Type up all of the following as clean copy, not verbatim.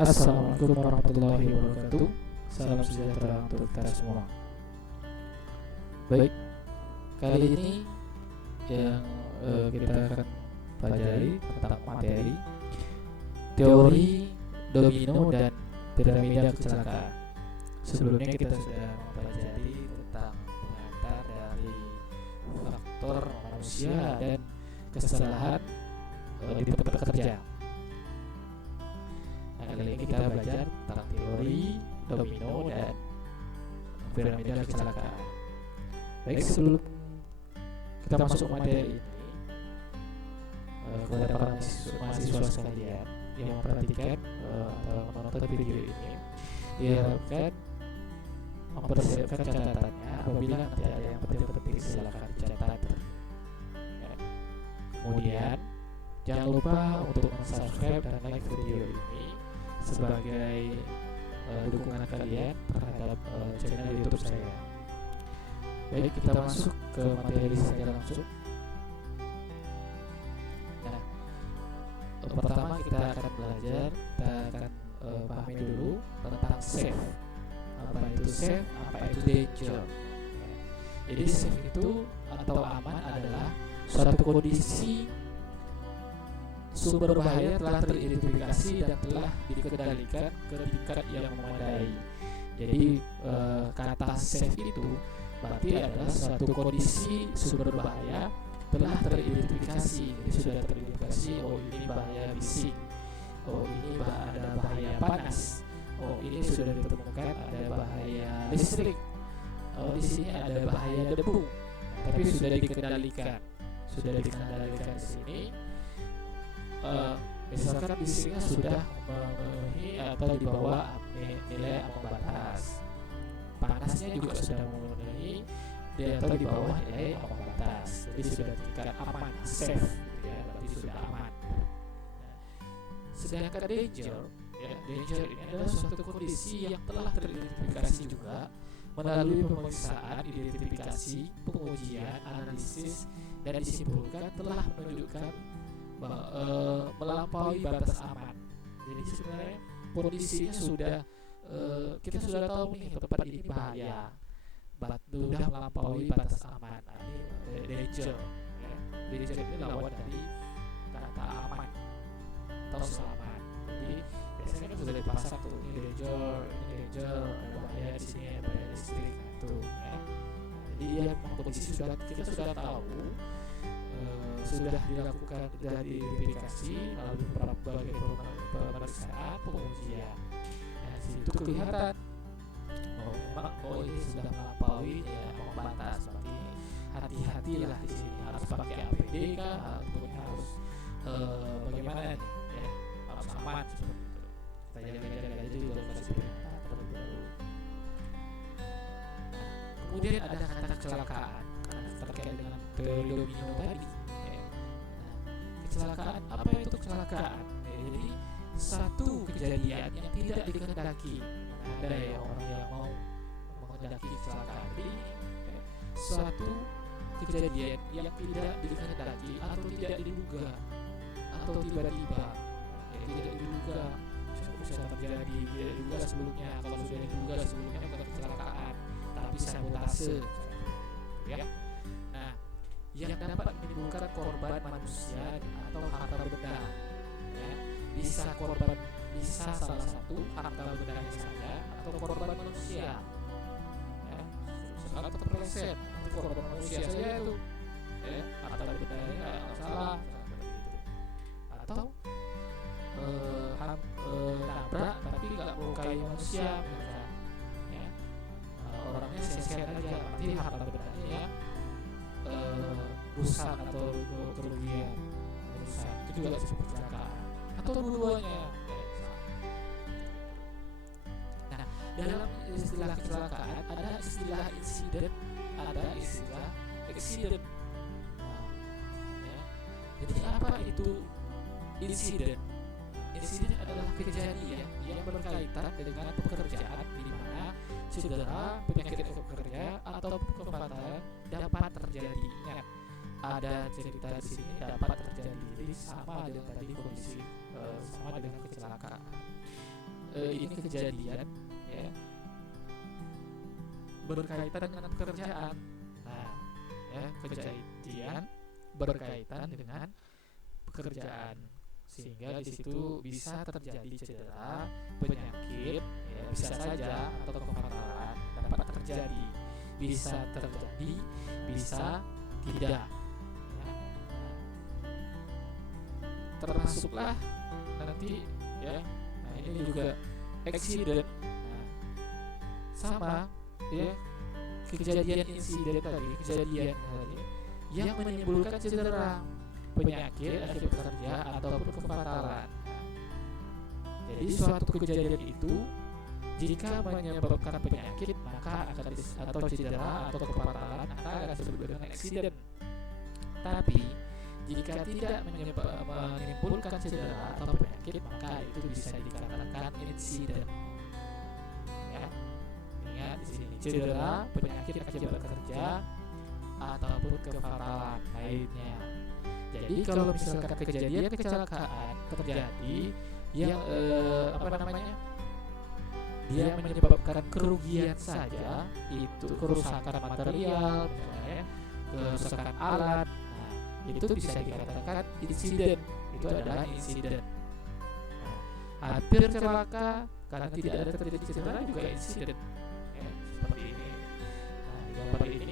Assalamualaikum warahmatullahi wabarakatuh. Salam sejahtera untuk kita semua. Baik, kali ini yang kita akan pelajari tentang materi teori domino dan piramida kecelakaan. Sebelumnya kita sudah mempelajari tentang pengantar dari faktor manusia dan kesalahan di tempat kerja. Nah, kali ini kita belajar tentang teori domino dan piramida kecelakaan. Baik, sebelum kita masuk materi ini, kepada para mahasiswa sekalian yang memperhatikan atau menonton video ini, diharapkan mempersiapkan catatannya. Apabila nanti ada yang penting-penting silakan dicatat. Kemudian jangan lupa untuk subscribe dan like video ini sebagai dukungan kalian terhadap channel YouTube saya. Baik, kita masuk ke materi saja langsung. Nah, pertama kita akan belajar, kita akan pahami dulu tentang safe. Apa itu safe? Apa itu danger? Jadi safe itu atau aman adalah suatu kondisi sumber bahaya telah teridentifikasi dan telah dikendalikan ke tingkat yang memadai. Jadi kata safe itu berarti adalah suatu kondisi sumber bahaya telah teridentifikasi. Jadi sudah teridentifikasi, oh ini bahaya bising, oh ini ada bahaya panas, oh ini sudah ditemukan ada bahaya listrik, oh di sini ada bahaya debu. Tapi sudah dikendalikan di sini. Misalkan bisingnya sudah memenuhi atau di bawah nilai ambang batas, panasnya juga sudah memenuhi atau di bawah nilai ambang batas, jadi sudah tingkat aman, safe, ya, berarti sudah aman. Sedangkan danger ini adalah suatu kondisi yang telah teridentifikasi juga melalui pemeriksaan, identifikasi, pengujian, analisis, dan disimpulkan telah menunjukkan melampaui batas aman. Jadi sebenarnya kondisinya sudah kita sudah tahu nih tempat ini bahaya, sudah melampaui batas aman. Nah, ini danger. Danger ini lawan dari kata aman atau selamat. Jadi biasanya kan sudah dipasang tuh, ini danger, ada bahaya di sini, ada bahaya listrik itu. Jadi ya kondisi kita sudah tahu. Sudah dilakukan dari identifikasi melalui berbagai pemeriksaan, pengujian. Nah, situ kelihatan ini sudah melampaui ya ambang batas. Berarti hati-hatilah di sini, harus pakai APD kah ataupun harus bagaimana nih ya, harus aman seperti itu. Kita jaga-jaga aja juga kasih perintah terlebih dahulu. Kemudian ada kata kecelakaan terkait dengan teori domino tadi. Kecelakaan, apa itu kecelakaan? Jadi satu kejadian yang tidak dikehendaki. Ada ya orang yang mau menghendaki kecelakaan. Jadi suatu kejadian yang tidak dikehendaki atau tidak diduga atau tiba-tiba, tidak diduga, bisa terjadi, tidak diduga sebelumnya. Kalau sudah diduga sebelumnya bukan kecelakaan, tapi sabotase, ya. Yang dapat menimbulkan korban manusia atau harta benda, ya. Bisa salah satu harta bendanya saja atau korban manusia, ya. Atau terpeleset, korban manusia saja itu, ya. Harta bendanya nggak salah, atau nabrak tapi nggak melukai manusia, ya. Orangnya sehat aja, berarti harta bendanya ya rusak atau kerugian rusak, itu juga disebut kecelakaan atau dua-duanya. Nah, dalam istilah kecelakaan ada istilah insiden, ada istilah accident. Jadi apa itu insiden? Insiden adalah kejadian yang berkaitan dengan pekerjaan di mana cedera, penyakit pekerja atau kefatalatan dapat terjadi. Ingat, ada cerita di sini dapat terjadi. Jadi sama dengan tadi kondisi, sama dengan kecelakaan. ini kejadian ya berkaitan dengan pekerjaan. Nah, ya kejadian berkaitan dengan pekerjaan, sehingga di situ bisa terjadi cedera, penyakit, ya bisa saja atau kefatalan dapat terjadi, bisa terjadi, bisa tidak. Ya. Termasuklah nanti ya. Nah, ini juga accident. Nah, sama ya kejadian insiden tadi, yang menimbulkan cedera, penyakit akibat bekerja ataupun kefatalan. Jadi suatu kejadian itu jika menyebabkan penyakit maka akan atau cedera atau kefatalan maka akan disebut dengan accident. Tapi jika tidak menimbulkan cedera atau penyakit maka itu bisa dikatakan incident. Ya, ingat di sini cedera, penyakit akibat bekerja ataupun kefatalan lainnya. Jadi kalau misalkan kejadian kecelakaan terjadi yang dia menyebabkan kerugian saja, itu kerusakan material, misalnya kerusakan alat, nah itu bisa dikatakan insiden. Itu adalah insiden. Hampir celaka karena tidak ada terjadi cedera juga insiden. Ya, seperti ini. Nah, di gambar ini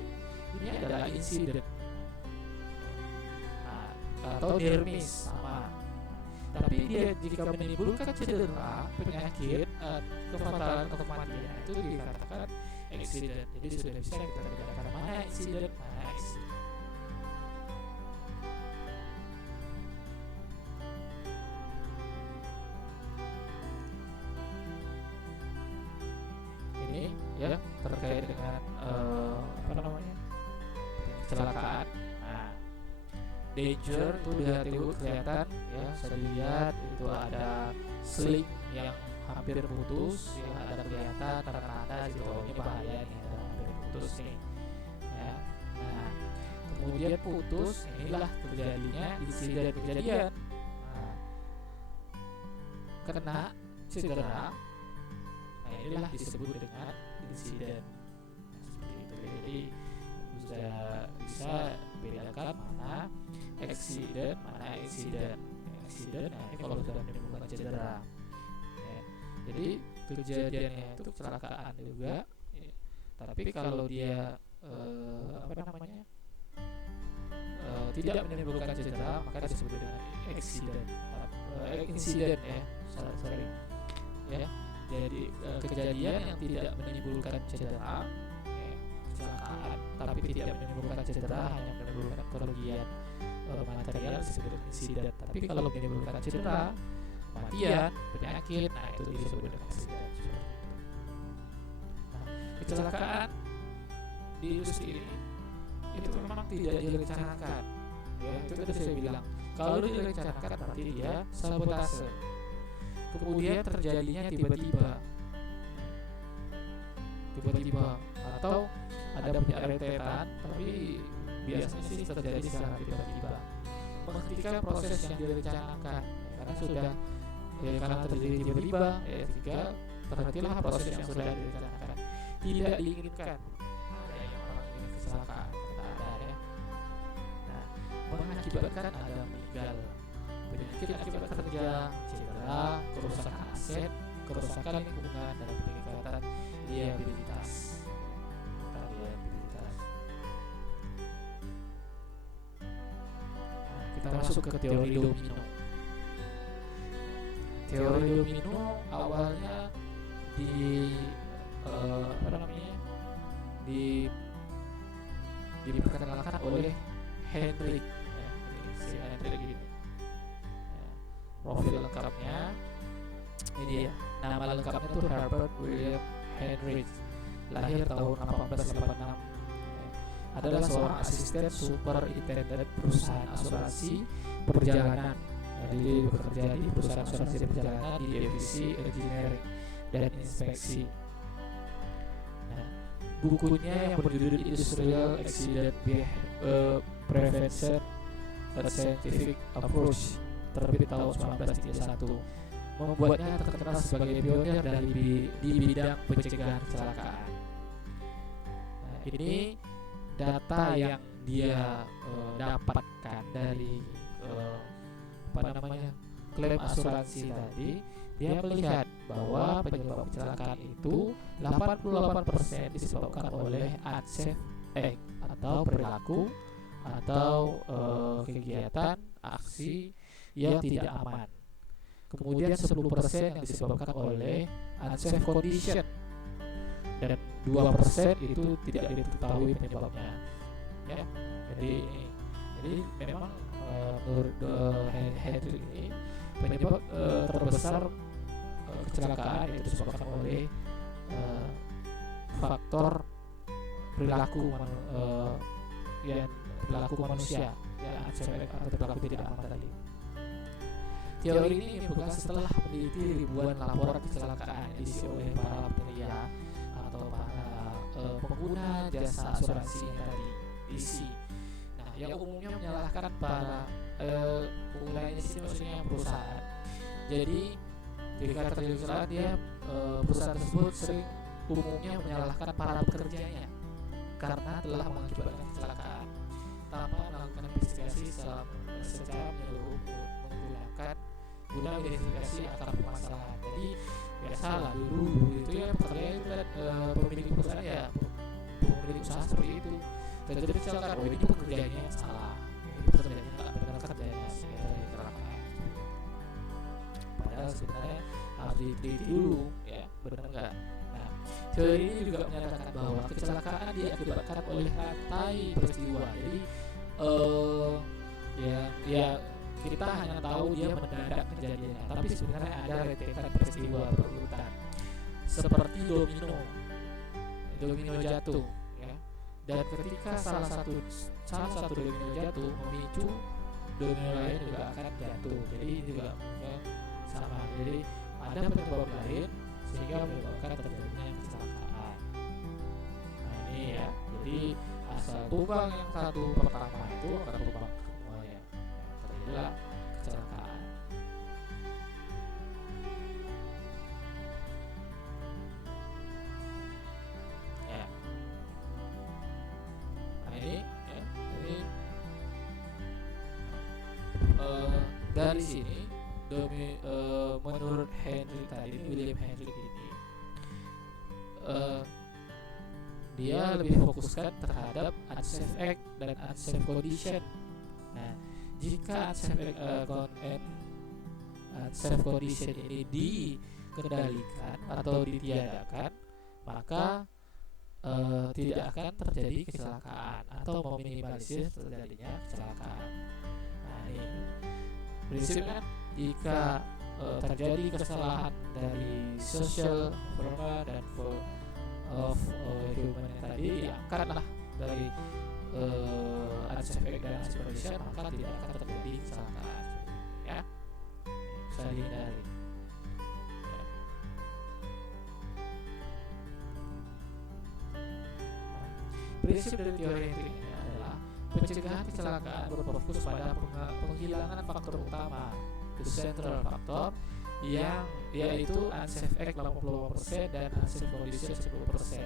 adalah insiden. Atau near miss sama. Tapi dia jika menimbulkan cedera, penyakit, kefatalan atau kematian itu dikatakan accident. Jadi sudah bisa kita bedakan mana insiden, mana accident. Ini ya terkait dengan kecelakaan. Danger itu di hati kelihatan ya, saya lihat itu ada sling yang hampir putus ya, ada kelihatan tanda-tanda gitu, ini bahaya nih, ada hampir putus nih ya. Nah kemudian putus, inilah terjadinya insiden kejadian. Nah, kena cedera, nah inilah disebut dengan insiden. Seperti itu. Jadi bisa bedakan mana accident, mana insiden. Nah ini kalau sudah menimbulkan cedera ya. Jadi kejadiannya itu kecelakaan juga ya. Tapi kalau dia tidak menimbulkan cedera maka disebut dengan insiden ya. Sorry ya. Jadi kejadian yang tidak menimbulkan cedera ya, kecelakaan, tapi tidak menimbulkan cedera, hanya menimbulkan kerugian material disebut insiden. Tapi kalau menimbulkan cedera, kematian, penyakit, nah itu disebut dengan insiden. Nah, kecelakaan di industri ini itu memang tidak direncanakan. Ya, itu tadi saya bilang. Kalau direncanakan berarti dia sabotase. Kemudian terjadinya tiba-tiba atau ada punya rentetan, tapi biasanya sih terjadi secara tiba-tiba, menghentikan proses yang direncanakan karena sudah karena terjadi tiba-tiba jika terhentilah proses yang sudah direncanakan. Tidak diinginkan adanya orang ini kecelakaan karena ada ya. Nah, mengakibatkan ada meninggal, penyakit akibat kerja, cedera, kerusakan aset, kerusakan lingkungan, dan peningkatan liabilitas. Kita masuk ke teori domino. Teori domino awalnya diperkenalkan oleh Hendrik. Si Hendrik ini. Profil lengkapnya ini ya. Nama lengkapnya itu Herbert William Hendrik. Lahir tahun 1886. Adalah seorang asisten superintendent perusahaan asuransi perjalanan. Jadi bekerja di perusahaan asuransi perjalanan di divisi engineering dan inspeksi. Nah, bukunya yang berjudul Industrial Accident Prevention: A Scientific Approach terbit tahun 1931. membuatnya terkenal sebagai pionir di bidang pencegahan kecelakaan. Nah, ini data yang dia dapatkan dari klaim asuransi tadi. Dia melihat bahwa penyebab kecelakaan itu 88% disebabkan oleh unsafe act atau perilaku atau kegiatan aksi yang tidak aman. Kemudian 10% yang disebabkan oleh unsafe condition, dan 2% itu tidak diketahui penyebabnya. Ya, jadi memang menurut Hendrik ini penyebab terbesar kecelakaan itu disebabkan oleh faktor perilaku manusia, ya, unsafe atau perilaku tidak aman tadi. Teori ini bukan setelah meneliti ribuan laporan kecelakaan yang diisi oleh para penyedia atau para pengguna jasa asuransi yang tadi diisi. Nah, yang umumnya menyalahkan para pengguna ini sih, maksudnya perusahaan. Jadi ketika terjadi kecelakaan, perusahaan tersebut sering umumnya menyalahkan para pekerjanya karena telah mengakibatkan kecelakaan tanpa melakukan investigasi secara menyeluruh guna identifikasi akar permasalahan. Jadi biasalah dulu itu ya pekerjaan itu pemilik perusahaan, ya pemilik usaha seperti itu terjadi kecelakaan, oh ini pekerjaannya yang salah, ini pekerjaannya nggak benar kerjanya sehingga terjadi kecelakaan. Padahal sebenarnya harus diteliti dulu, ya benar nggak. Nah, teori ini juga menyatakan bahwa kecelakaan diakibatkan oleh rantai peristiwa. Jadi ya kita hanya tahu dia mendadak kejadiannya, tapi sebenarnya ada rentetan peristiwa berurutan seperti domino jatuh, ya. Dan ketika salah satu domino jatuh, memicu domino lain juga akan jatuh. Jadi juga sama. Jadi ada penyebab lain sehingga menyebabkan terjadinya kecelakaan. Nah ini ya, jadi asal tumbang yang satu pertama itu akan tumbang semuanya, terjadilah kecelakaan. Ya. Nah ini ya, jadi dari sini menurut Hendrik tadi, William Hendrik ini dia lebih fokuskan terhadap unsafe act dan unsafe condition. Nah, jika unsafe condition ini dikendalikan atau ditiadakan, maka tidak akan terjadi kecelakaan atau meminimalisir terjadinya kecelakaan. Nah, ini prinsipnya jika terjadi kesalahan dari social, formal, dan of human tadi diangkatlah dari unsafe act dan unsafe condition, maka tidak akan terjadi kecelakaan, ya, bisa dihindari. Ya. Prinsip dari teori Hendrik ini adalah pencegahan kecelakaan berfokus pada penghilangan faktor utama, the central factor, yang yaitu unsafe act 85% dan unsafe condition 10%,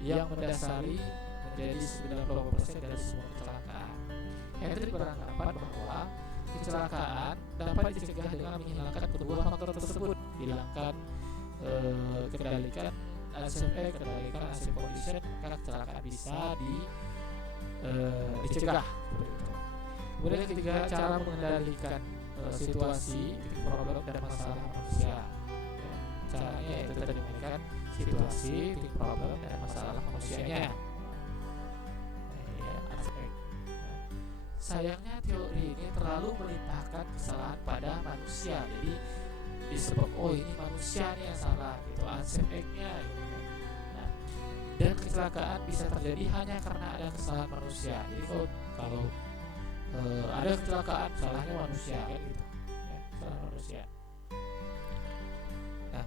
yang mendasari menjadi 90% dari semua kecelakaan. Hendrik beranggapan bahwa kecelakaan dapat dicegah dengan menghilangkan kedua faktor tersebut, hilangkan kendalikan unsafe act, kendalikan unsafe condition, maka kecelakaan bisa dicegah. Kemudian yang ketiga, cara mengendalikan situasi, problem, dan masalah manusia. Ya, caranya yaitu tadi mengendalikan situasi, problem, dan masalah manusianya. Sayangnya teori ini terlalu melimpahkan kesalahan pada manusia. Jadi disebut ini manusia nih yang salah, gitu, unsafe act-nya gitu. Nah, dan kecelakaan bisa terjadi hanya karena ada kesalahan manusia. Jadi kalau ada kecelakaan, salahnya manusia, kan gitu, ya, salah manusia. Nah,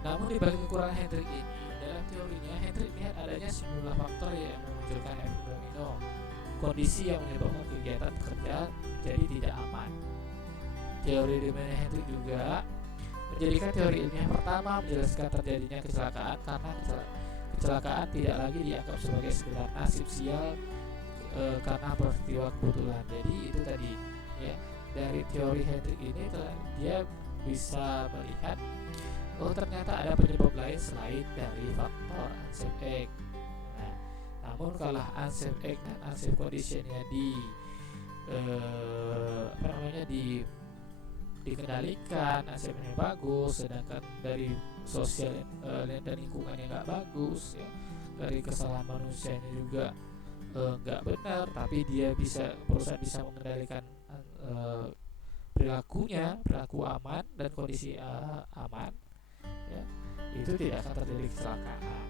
namun di balik kekurangan Hendrik ini, dalam teorinya Hendrik melihat adanya sejumlah faktor yang memunculkan efek domino, kondisi yang menyebabkan kegiatan kerja jadi tidak aman. teori domino Hendrik juga menjadikan teori ilmiah pertama menjelaskan terjadinya kecelakaan karena kecelakaan tidak lagi dianggap sebagai sekedar nasib sial karena peristiwa kebetulan. Jadi itu tadi ya, dari teori Hendrik ini dia bisa melihat ternyata ada penyebab lain selain dari faktor unsafe act. Nah, namun kalau unsafe act dan unsafe conditionnya dikendalikan, nasibnya bagus, sedangkan dari sosial dan lingkungan yang nggak bagus ya, dari kesalahan manusianya juga nggak benar, tapi perusahaan bisa mengendalikan perilaku aman dan kondisi aman ya, itu tidak akan terjadi kecelakaan kan,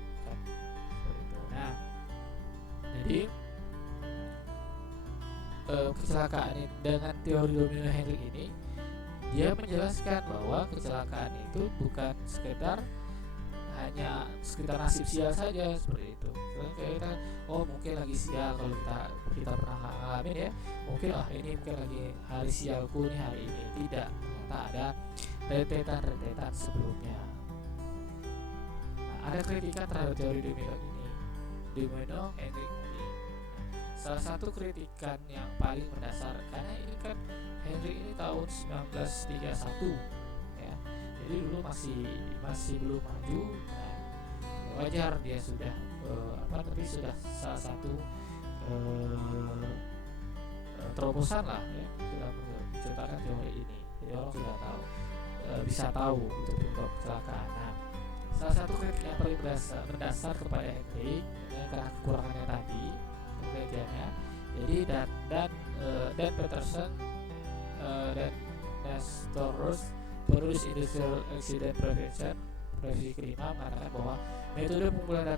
seperti itu. Nah, jadi kecelakaan ini dengan teori domino Hendrik ini dia menjelaskan bahwa kecelakaan itu bukan sekedar nasib sial saja, seperti itu. Kita mungkin lagi sial, kalau kita pernah ngalamin ya, mungkin ini mungkin lagi hari sialku nih hari ini. Tidak, ternyata ada rentetan sebelumnya. Nah, ada kritikan terhadap teori domino Hendrik ini. Salah satu kritikan yang paling mendasar, karena ini kan Hendrik ini tahun 1931 ya, jadi dulu masih belum maju. Nah, wajar dia sudah tapi sudah salah satu terobosan lah ya dalam menciptakan teori ini. Jadi orang sudah bisa tahu itu penyebab kecelakaan. Nah, salah satu kritik yang paling mendasar kepada Hendrik karena kekurangannya tadi penelitiannya. Jadi dan Peterson dan Nestorus, penulis Industrial Accident Prevention Revisi kelima, mengatakan bahwa metode pengumpulan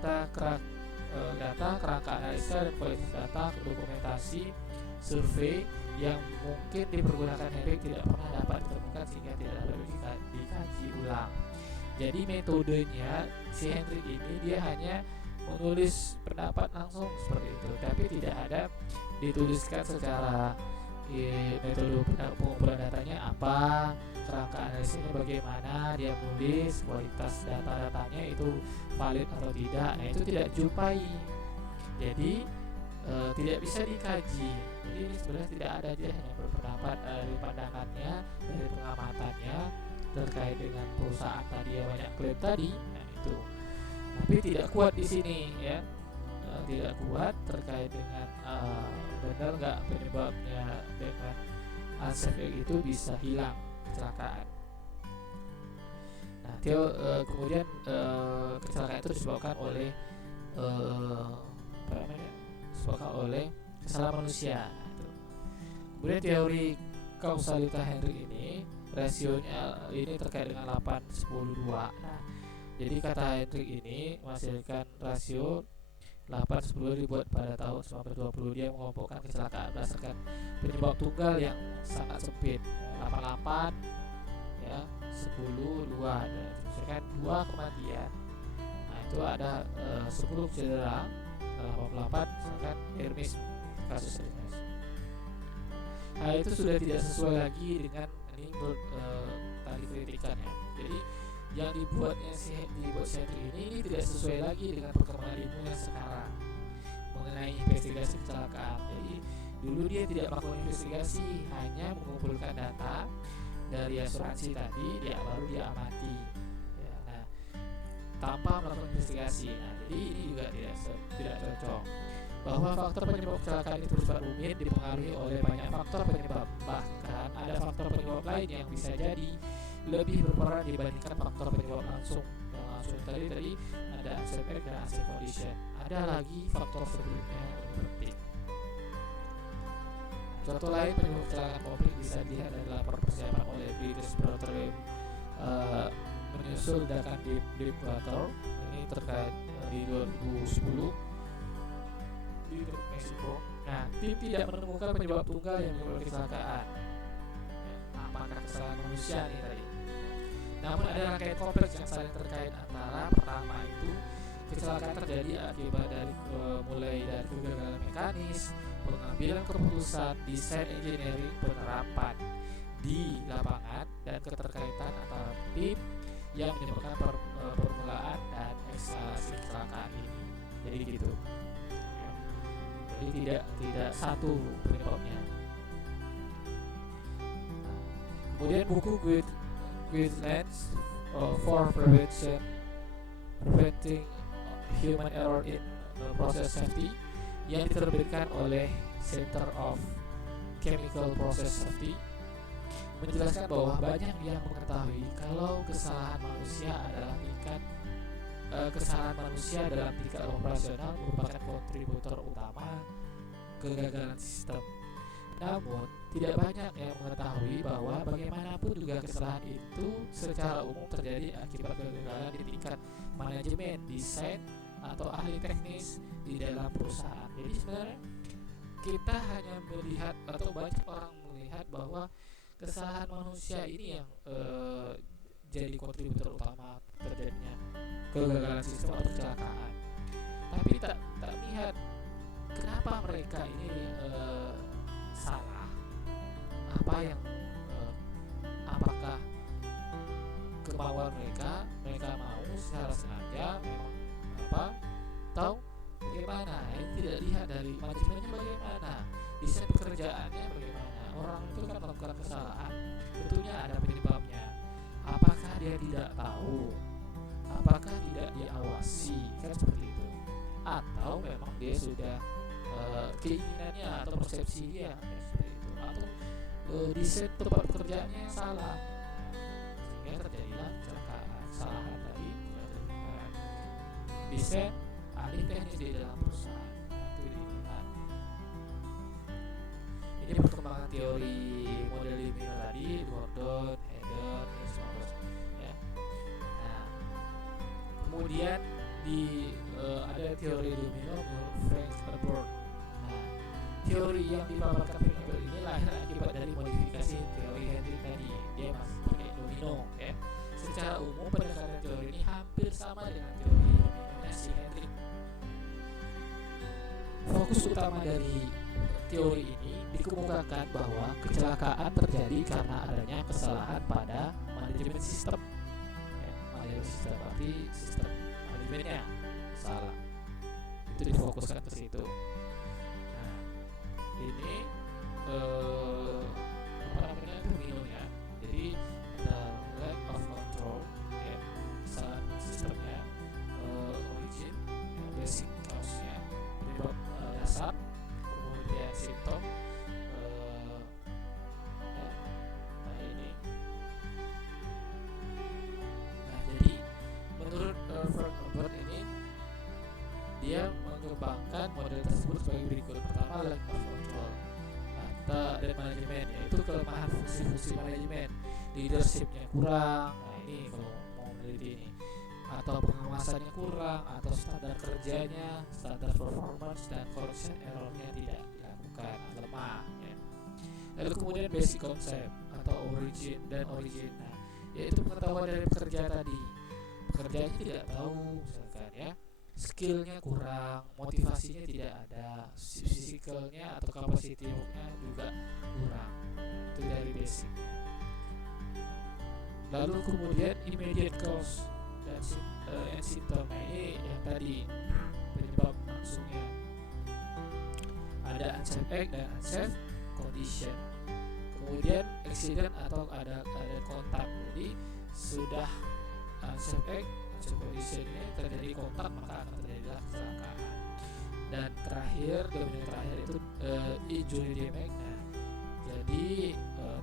kerangka analisa dan kualitas data, dokumentasi, survei yang mungkin dipergunakan Hendrik tidak pernah dapat ditemukan sehingga tidak dapat dikaji ulang. Jadi metodenya si Hendrik ini dia hanya menulis pendapat langsung seperti itu, tapi tidak ada dituliskan secara metode pengumpulan datanya apa, kerangka analisisnya bagaimana, dia menulis kualitas data-datanya itu valid atau tidak. Nah, itu tidak jumpai, jadi tidak bisa dikaji. Jadi ini sebenarnya tidak ada, dia hanya berpendapat dari pandangannya, dari pengamatannya terkait dengan perusahaan tadi yang banyak klaim tadi. Nah, itu tapi tidak kuat di sini ya, tidak kuat terkait dengan benar nggak penyebabnya dengan unsafe itu bisa hilang kecelakaan. Nah, kemudian kecelakaan itu disebabkan oleh kesalahan manusia. Nah, itu. Kemudian teori kausalitas Hendrik ini rasionya ini terkait dengan 8-10-2. Nah, jadi kata Hendrik ini menghasilkan rasio 8-10 dibuat pada tahun 1920. Dia mengelompokkan kecelakaan berdasarkan penyebab tunggal yang sangat sempit, 88 ya, 10 2 dan misalkan 2 kematian. Nah, itu ada 10 cedera, 88 misalkan Hermes, kasus Hermes. Nah, itu sudah tidak sesuai lagi dengan ini tadi kritikannya. Jadi yang dibuat Hendrik ini tidak sesuai lagi dengan perkembangan ilmu yang sekarang mengenai investigasi kecelakaan. Jadi dulu dia tidak melakukan investigasi, hanya mengumpulkan data dari asuransi tadi, baru dia amati ya, nah, tanpa melakukan investigasi. Nah, jadi ini juga tidak cocok. Bahwa faktor penyebab kecelakaan itu bersifat rumit, dipengaruhi oleh banyak faktor penyebab, bahkan ada faktor penyebab lain yang bisa jadi lebih berperan dibandingkan faktor penyebab langsung. Yang langsung tadi ada unsafe act dan unsafe condition. Ada lagi faktor sebelumnya yang penting. Contoh lain penyebab kecelakaan publik bisa dilihat dari laporan persiapan oleh British Petroleum menyusul ledakan di Deepwater ini terkait di 2010 di Meksiko. Nah, tim tidak menemukan penyebab tunggal yang menyebabkan kecelakaan. Apakah kesalahan manusia nih tadi? Namun ada rangkaian kompleks yang saling terkait antara pertama itu kecelakaan terjadi akibat mulai dari kegagalan mekanis, pengambilan keputusan, desain engineering, penerapan di lapangan tim yang menyebabkan permulaan dan eskalasi kecelakaan ini. Jadi gitu. Jadi tidak satu penyebabnya. Kemudian buku Guidelines for Preventing Human Error in Process Safety yang diterbitkan oleh Center of Chemical Process Safety menjelaskan bahwa banyak yang mengetahui kalau kesalahan manusia dalam tingkat operasional merupakan kontributor utama kegagalan sistem. Namun, tidak banyak yang mengetahui bahwa bagaimanapun juga kesalahan itu secara umum terjadi akibat kegagalan di tingkat manajemen, desain, atau ahli teknis di dalam perusahaan. Jadi sebenarnya kita hanya melihat atau banyak orang melihat bahwa kesalahan manusia ini yang jadi kontributor utama terjadinya kegagalan sistem atau kecelakaan. Tapi tak lihat kenapa mereka ini salah. Apakah kemauan mereka mau secara sengaja memang atau bagaimana? Ini tidak lihat dari manajemennya bagaimana, desain pekerjaannya bagaimana. Orang itu kan melakukan kesalahan, tentunya ada penyebabnya. Apakah dia tidak tahu? Apakah tidak diawasi? Kan seperti itu. Atau memang dia sudah keinginannya atau persepsi dia seperti itu, atau desain tempat pekerjaannya yang salah sehingga terjadilah kecelakaan. Kesalahan tadi terjadikan desain ahli teknis di dalam perusahaan. Itu dilihat. Ini perkembangan teori model Limino tadi, Gordon, Heder, ya. Nah, kemudian ada teori domino Frank Herbert. Nah, teori yang dipaparkan Frank Herbert ini lahir akibat dari modifikasi teori Hendrik tadi. Dia masih pakai domino, ya. Secara umum pendekatan teori ini hampir sama dengan teori dominonya si Hendrik. Fokus utama dari teori ini dikemukakan bahwa kecelakaan terjadi karena adanya kesalahan pada manajemen sistem. Manajemen sistem berarti sistem manajemennya salah. Itu difokuskan ke situ. Nah, ini dominonya. Jadi ada lack of control, ya, kesalahan sistemnya, origin, basic cause-nya, penyebab dasar, kemudian simptom. Nah ini. Nah jadi menurut Frank Herbert ini, dia mengembangkan model tersebut sebagai berikut. Pertama, lack of control dan manajemen, yaitu kelemahan fungsi-fungsi manajemen, leadershipnya kurang. Nah ini kalau mau meneliti ini, atau pengawasannya kurang, atau standar kerjanya, standar performance dan correction errornya tidak dilakukan, lemah, ya. Lalu kemudian basic concept atau origin. Nah, yaitu pengetahuan dari pekerja tadi. Pekerjanya tidak tahu, misalkan, ya, skillnya kurang, motivasinya tidak ada, physicalnya atau capacity worknya juga kurang. Itu dari basic. Lalu kemudian immediate cause dan symptom. Nah ini yang tadi penyebab langsungnya. Ada unsafe act dan unsafe condition. Kemudian accident atau ada kontak. Jadi sudah unsafe act, condition ini terjadi kontak, maka akan terjadilah kecelakaan. Dan domino terakhir itu injury damage. Nah, jadi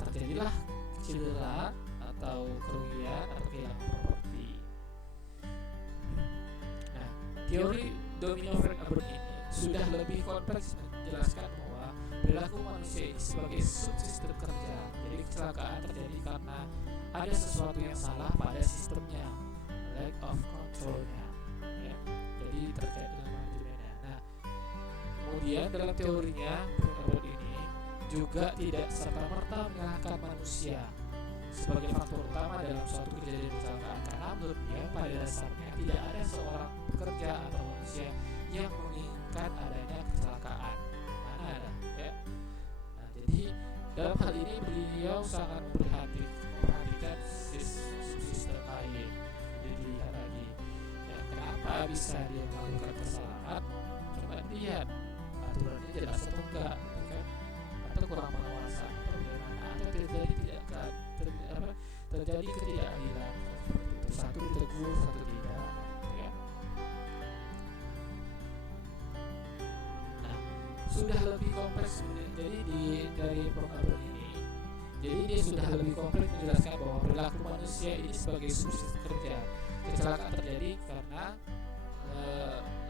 terjadilah cedera atau kerugian atau kehilangan properti. Nah, teori domino Frank Herbert ini sudah lebih kompleks menjelaskan bahwa perilaku manusia ini sebagai subsistem kerja. Jadi kecelakaan terjadi karena ada sesuatu yang salah pada sistemnya, lack of controlnya, ya. Jadi terkait dengan manajemennya. Nah, kemudian dalam teorinya Frank ini juga tidak serta-merta menyalahkan manusia sebagai faktor utama dalam suatu kejadian kecelakaan, karena menurut dia pada dasarnya tidak ada seorang pekerja atau manusia yang menginginkan adanya kecelakaan. Mana ada, ya. Nah, jadi dalam hal ini beliau sangat memperhatikan subsistem ketika bisa dia melakukan kesalahan, coba lihat aturannya jelas atau enggak, gitu kan? Atau kurang pengawasan atau bagaimana, atau terjadi terjadi ketidakadilan seperti itu, satu ditegur satu tidak, gitu ya. Nah, sudah lebih kompleks. Jadi dari program ini, jadi dia sudah lebih kompleks menjelaskan bahwa perilaku manusia ini sebagai subsidi kerja. Kecelakaan terjadi karena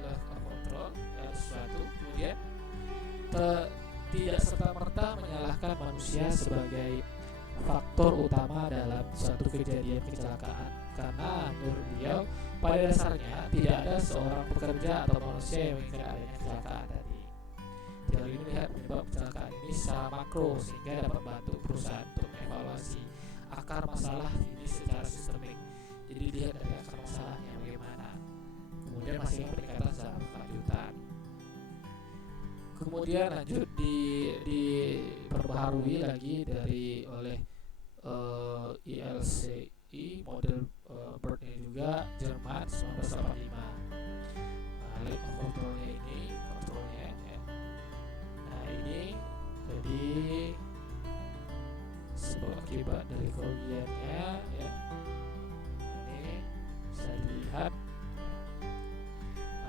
lack of control sesuatu, kemudian tidak serta-merta menyalahkan manusia sebagai faktor utama dalam suatu kejadian kecelakaan, karena menurut beliau pada dasarnya tidak ada seorang pekerja atau manusia yang menginginkan adanya kecelakaan tadi. Teori ini melihat penyebab kecelakaan ini secara makro sehingga dapat membantu perusahaan untuk mengevaluasi akar masalah ini secara sistemik. Jadi dilihat dari akar masalahnya bagaimana, kemudian masih peningkatan secara berkelanjutan. Kemudian lanjut diperbaharui lagi oleh ILCI model Bird ini juga Jerman 1985. Lack of controlnya ya. Nah ini jadi sebab akibat dari kerugiannya ya. Ini bisa dilihat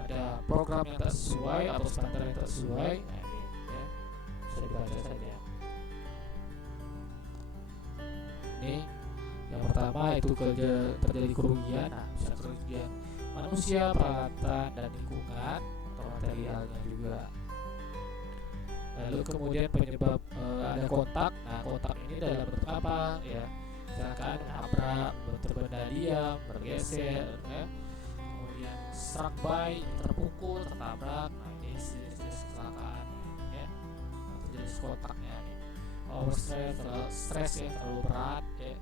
ada program yang tak sesuai atau standar yang tak sesuai. Nah ini ya, bisa dibaca saja. Ini yang pertama itu terjadi kerugian. Nah, bisa kerugian manusia, peralatan dan lingkungan atau materialnya juga. Lalu kemudian penyebab ada kontak. Nah, kontak ini dalam bentuk apa? Ya, kecelakaan menabrak, bentuk benda diam, bergeser, ya. Kemudian struck by, terpukul, tertabrak. Nah, ini jenis kecelakaan, ya. Nah, jenis kontaknya. Overstress, stres ya, terlalu berat, ya,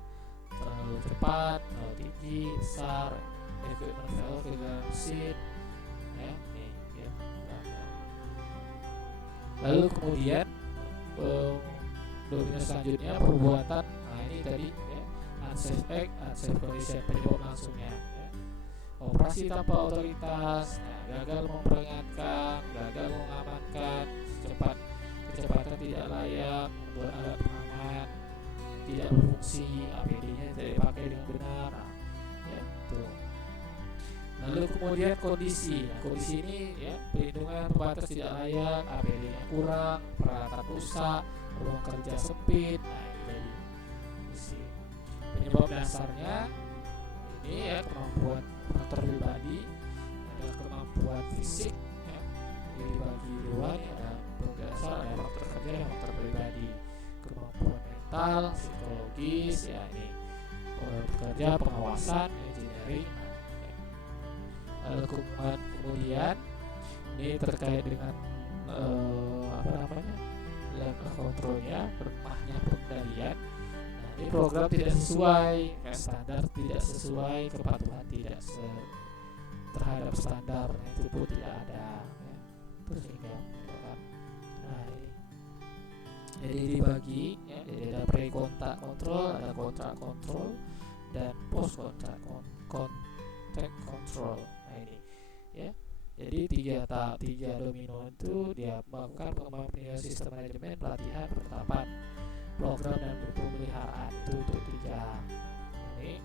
terlalu cepat, terlalu tinggi, besar, equipment failure ke dalam mesin, ya, nih, ya. Lalu kemudian domino selanjutnya perbuatan. Nah ini tadi ya, unsafe act, unsafe condition, penyebab langsungnya ya. Operasi tanpa otoritas, nah, gagal memperingatkan, gagal mengamankan, kecepatan tidak layak, membuat alat pengaman tidak berfungsi, APD-nya tidak dipakai dengan benar. Nah, ya, tuh. Lalu kemudian kondisi. Nah, kondisi ini ya, pelindungan pembatas tidak layak, APD-nya kurang, peralatan rusak, ruang kerja sempit. Nah, ini jadi kondisi. Penyebab dasarnya ini ya, kemampuan faktor pribadi, ada kemampuan fisik ya, jadi dibagi dua ya, ada berdasar, ada faktor kerja dan faktor pribadi. Kemampuan mental, psikologis ya, ini pekerja, pengawasan, engineering. Lalu kemudian ini terkait dengan lack of controlnya, lemahnya pengendalian. Nah, ini program tidak sesuai, standar tidak sesuai, kepatuhan tidak terhadap standar itu pun tidak ada ya. Terus sehingga menyebabkan jadi dibagi ya, jadi ada pre-contact control, ada contract control, dan post-contact control. Nah ini ya, jadi tiga domino itu dia melakukan pengembangan penilaian sistem manajemen, pelatihan, penetapan program dan pemeliharaan itu untuk tiga ini.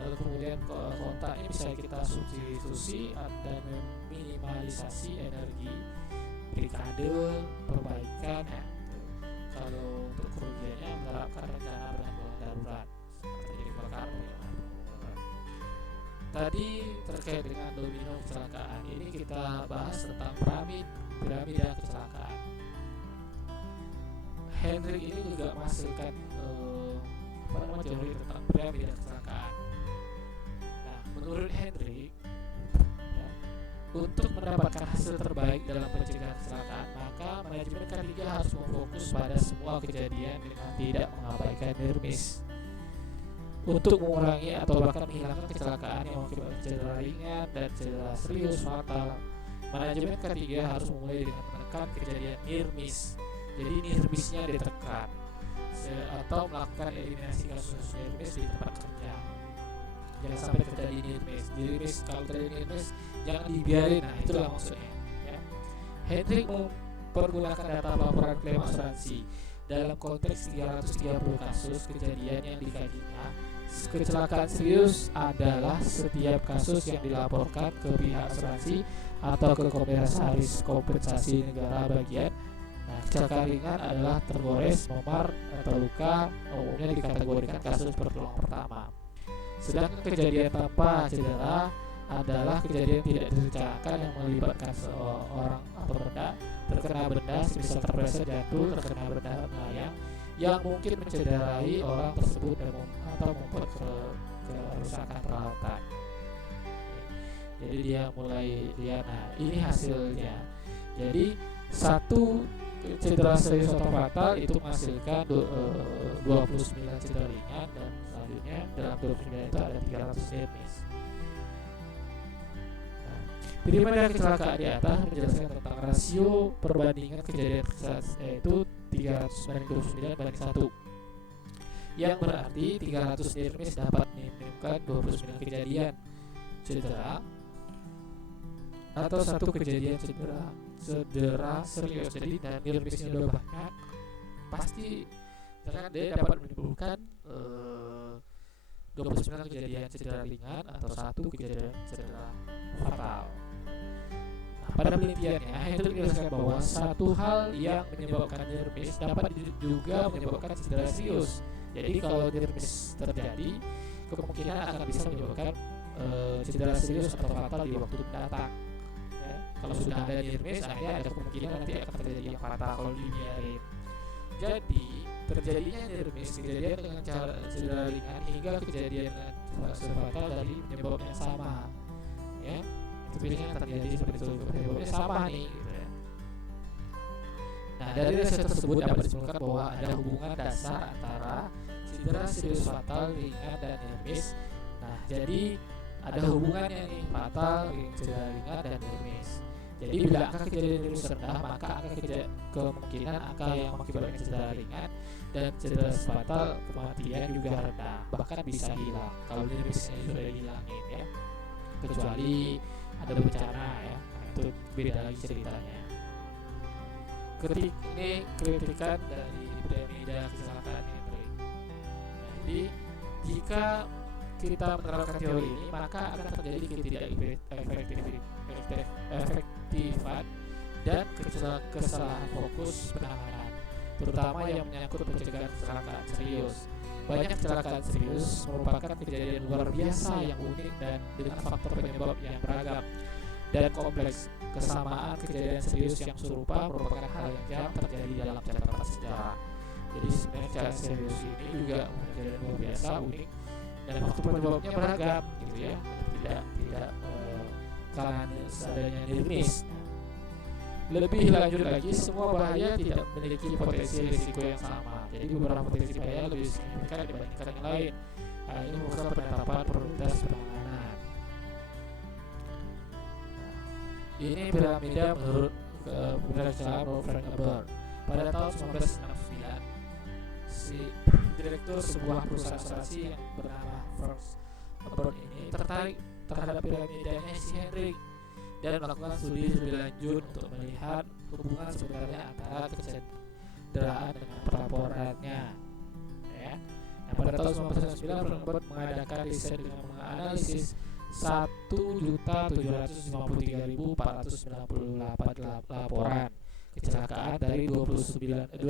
Lalu kemudian kontak ini bisa kita substitusi dan meminimalisasi energi, brigade, perbaikan ya. Kalau untuk kerugiannya menerapkan rencana penanggulangan darurat seperti kebakaran. Tadi terkait dengan domino kecelakaan, ini kita bahas tentang piramida kecelakaan. Hendrik ini juga menghasilkan teori tentang piramida kecelakaan. Nah, menurut Hendrik ya, untuk mendapatkan hasil terbaik dalam pencegahan kecelakaan, maka manajemen K3 harus memfokus pada semua kejadian dengan tidak mengabaikan near miss. Untuk mengurangi atau bahkan menghilangkan kecelakaan yang mengakibatkan cedera ringan dan cedera serius fatal, manajemen K3 harus memulai dengan menekan kejadian near miss. Jadi near miss-nya ditekan atau melakukan eliminasi kasus near miss di tempat kerja. jangan sampai terjadi near miss. Kalau terjadi near miss jangan dibiarin. Nah, itulah maksudnya ya. Hendrik mempergunakan data laporan klaim asuransi dalam konteks 330 kasus kejadian yang dikajinya. Kecelakaan serius adalah setiap kasus yang dilaporkan ke pihak asuransi atau ke Komisaris Kompensasi Negara bagian. Nah, kecelakaan ringan adalah tergores, memar, atau luka, umumnya dikategorikan kasus pertolongan pertama. Sedangkan kejadian tanpa cedera adalah kejadian tidak direncanakan yang melibatkan seorang atau benda terkena benda, semisal terpeleset jatuh, terkena benda melayang yang mungkin mencederai orang tersebut atau membuat kerusakan peralatan. Jadi dia nah ini hasilnya. Jadi satu cedera serius atau fatal itu menghasilkan 29 cedera ringan, dan selanjutnya dalam 29 itu ada 300 near miss. Piramida kecelakaan di atas menjelaskan tentang rasio perbandingan kejadian yaitu 329 banding 1, yang berarti 300 near miss dapat menimbulkan 29 kejadian cedera atau satu kejadian cedera serius. Jadi dan near missnya udah banyak, pasti misalkan dia dapat menimbulkan 29 kejadian cedera ringan atau satu kejadian cedera fatal. Pada penelitiannya, Hendrik menjelaskan bahwa satu hal yang menyebabkan near miss dapat juga menyebabkan cedera serius. Jadi kalau near miss terjadi, kemungkinan akan bisa menyebabkan cedera serius atau fatal di waktu mendatang. Ya, kalau sudah ada near miss, ada kemungkinan nanti akan terjadi yang fatal kalau dibiarin. Jadi terjadinya near miss, kejadian dengan cedera ringan hingga kejadian dengan fatal dari penyebab yang sama. Ya. Itu biasanya terjadi seperti itu, penyebabnya sama nih gitu ya. Nah, dari riset tersebut dapat disimpulkan bahwa ada hubungan dasar antara cedera serius fatal, ringan, dan near miss. Nah, jadi ada hubungannya nih, fatal, cedera ringan, dan near miss. Jadi bila angka kejadian near miss rendah, maka kemungkinan angka yang mengakibatkan cedera ringan dan cedera fatal kematian juga rendah, bahkan bisa hilang kalau near missnya sudah dihilangin ya, kecuali ada bencana ya. Nah, itu beda lagi ceritanya. Ini kritikan dari piramida kecelakaan Hendrik. Nah, jadi jika kita menerapkan teori ini, maka akan terjadi ketidakefektifan dan kesalahan fokus penanganan, terutama yang menyangkut pencegahan kecelakaan serius. Banyak kecelakaan serius merupakan kejadian luar biasa yang unik dan dengan faktor penyebab yang beragam dan kompleks. Kesamaan kejadian serius yang serupa merupakan hal yang jarang terjadi dalam catatan sejarah. Jadi sebenarnya kejadian serius ini juga kejadian luar biasa, unik, dan faktor penyebabnya beragam gitu ya. Tidak karena adanya near miss. Lebih lanjut lagi, semua bahaya tidak memiliki potensi risiko yang sama. Jadi beberapa potensi bahaya lebih signifikan dibandingkan yang lain. Hal ini merupakan penetapan prioritas penanganan. Ini piramida menurut kecelakaan Frank Eber. Pada tahun 1969, si direktur sebuah perusahaan asuransi yang bernama Frank Eber ini tertarik terhadap piramidanya si Hendrik dan melakukan studi lebih lanjut untuk melihat hubungan sebenarnya antara kecederaan dengan pelaporannya. Ya. Nah, pada tahun 1999, Frankfurt mengadakan riset dengan menganalisis 1.753.498 laporan kecelakaan dari 297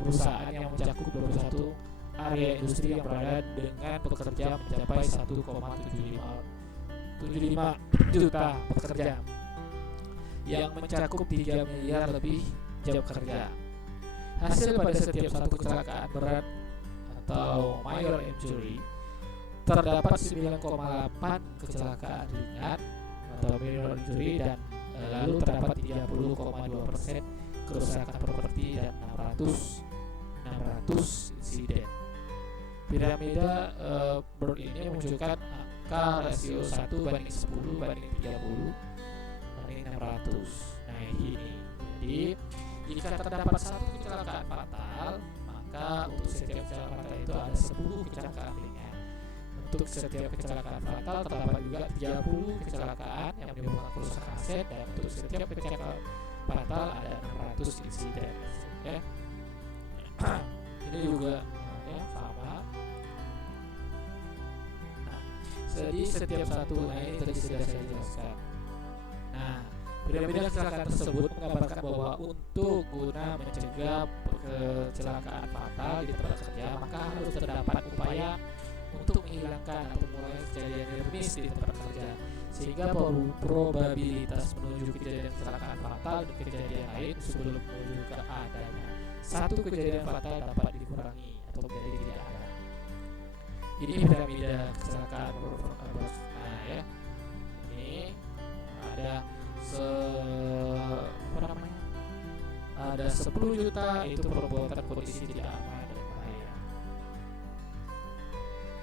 perusahaan yang mencakup 21 area industri yang berada dengan pekerja mencapai 1,75 juta pekerja yang mencakup 3 miliar lebih jam kerja. Hasil pada setiap satu kecelakaan berat atau minor injury terdapat 9,8 kecelakaan ringan atau minor injury, dan lalu terdapat 30,2% kerusakan properti dan 600 insiden. Piramida Bird ini menunjukkan angka rasio 1 banding 10 banding 30 banding 600. Nah ini, jadi jika terdapat satu kecelakaan fatal, maka dimana untuk setiap kecelakaan fatal itu ada 10 kecelakaan ringan. Untuk setiap kecelakaan fatal terdapat juga 30 kecelakaan yang menyebabkan kerusakan aset, dan untuk setiap kecelakaan fatal ada 600 insiden. Ya. Ini juga ya, sama. Nah, jadi setiap satu ini tadi sudah saya jelaskan. Nah, piramida kecelakaan tersebut menggambarkan bahwa untuk guna mencegah kecelakaan fatal di tempat kerja, maka harus terdapat upaya untuk menghilangkan atau mengurangi kejadian near-miss di tempat kerja, sehingga probabilitas menuju kejadian kecelakaan fatal dan kejadian lain sebelum menuju ke adanya satu kejadian fatal dapat dikurangi atau menjadi tidak ada. Ini piramida kecelakaan. Nah ya, ini ada ada 10 juta itu perbuatan kondisi tidak aman dan bahaya.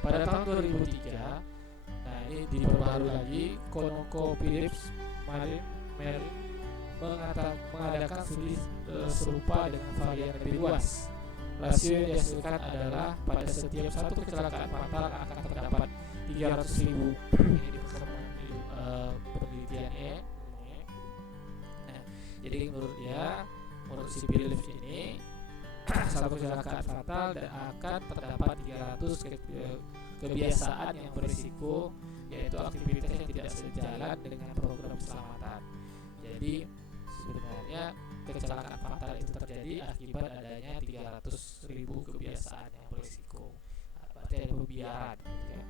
Pada tahun 2003, nah ini diperbaharui lagi, ConocoPhillips Marine mengadakan studi serupa dengan varian lebih luas. Rasio yang dihasilkan adalah pada setiap satu kecelakaan fatal akan terdapat 300.000. Ini diperkirakan penelitiannya. Nah, jadi menurut si Phillips ini satu kecelakaan fatal dan akan terdapat 300 kebiasaan yang berisiko, yaitu aktivitas yang tidak sejalan dengan program keselamatan. Jadi sebenarnya kecelakaan fatal itu terjadi akibat adanya 300.000 kebiasaan yang berisiko. Nah, berarti ada pembiaran gitu ya.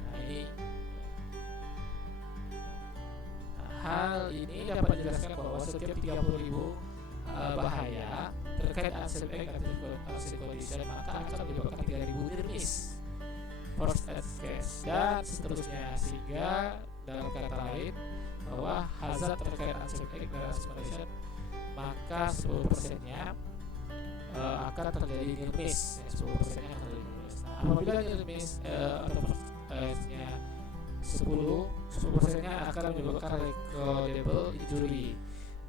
Nah ini hal ini dapat dijelaskan bahwa setiap 30.000 bahaya terkait unsafe accident condition, maka akan menyebabkan 3.000 near-miss, first aid case, dan seterusnya. Sehingga dalam kata lain bahwa hazard terkait unsafe accident condition, maka 10%-nya akan terjadi near-miss. 10%-nya akan terjadi near-miss. Nah, apabila near-miss atau first-nya 10%-nya akan menyebabkan recordable injury,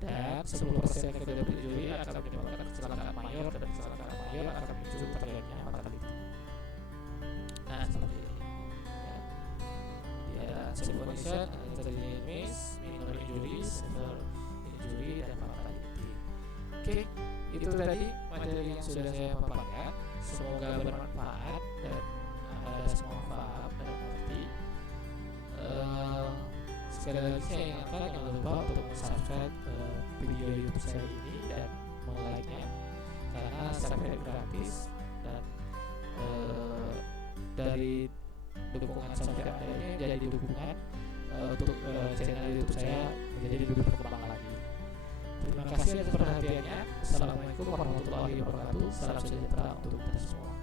dan 10% recordable injury akan menyebabkan kecelakaan mayor, dan kecelakaan mayor akan memicu terjadinya fatality. Nah, seperti ini ya. Jadi ada unsafe condition, ada terjadi miss, minor injury, severe injury, dan fatality. Oke, itu tadi materi yang sudah saya paparkan. Semoga bermanfaat dan Anda semua paham dan mengerti. Sekali lagi saya ingatkan, jangan lupa untuk subscribe video YouTube saya ini dan like-nya, karena subscribe gratis, dan dari dukungan subscribe ini jadi dukungan untuk channel YouTube saya menjadi lebih berkembang lagi. Terima kasih atas perhatiannya. Assalamualaikum warahmatullahi wabarakatuh. Salam sejahtera untuk kita semua.